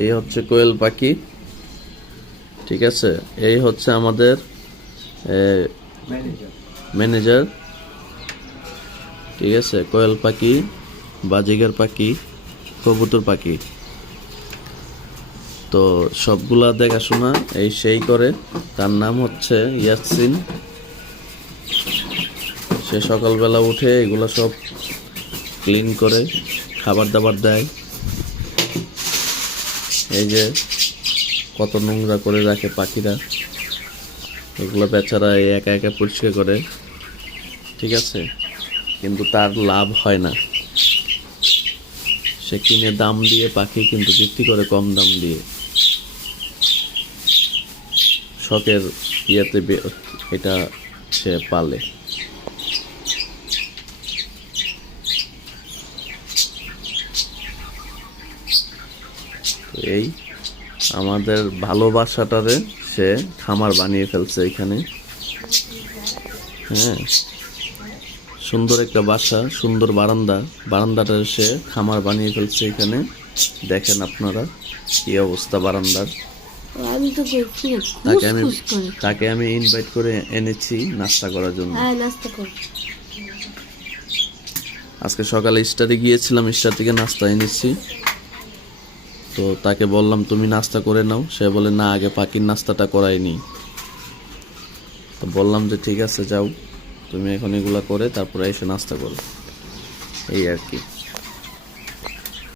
এই হচ্ছে কোয়েল পাখি, ঠিক আছে। এই হচ্ছে আমাদের ম্যানেজার, ঠিক আছে। কোয়েল পাখি, বাজিগার পাখি, কবুতর পাখি, তো সবগুলা দেখাশোনা এই সেই করে। তার নাম হচ্ছে ইয়াসিন। সে সকালবেলা উঠে এগুলো সব ক্লিন করে খাবার দাবার দেয়। এই যে কত নোংরা করে রাখে পাখিরা, এগুলো বেচারা একা একা পরিষ্কার করে, ঠিক আছে। কিন্তু তার লাভ হয় না, সে কিনে দাম দিয়ে পাখি কিন্তু বিক্রি করে কম দাম দিয়ে, শখের ইয়েতে এটা সে পালে। এই আমাদের ভালোবাসাটারে সে খামার বানিয়ে ফেলছে এখানে। হ্যাঁ, সুন্দর একটা বাসা, সুন্দর বারান্দাটা সে খামার বানিয়ে ফেলছে এখানে। দেখেন আপনারা কি অবস্থা বারান্দার। তাকে আমি ইনভাইট করে এনেছি নাস্তা করার জন্য। আজকে সকালে স্টারে গিয়েছিলাম, স্টার থেকে নাস্তা এনেছি। তো তাকে বললাম তুমি নাস্তা করে নাও, সে বলে না আগে পাখির নাস্তাটা করাইনি। তো বললাম যে ঠিক আছে যাও, তুমি এখন এগুলা করে তারপরে এসে নাস্তা করো, এই আর কি।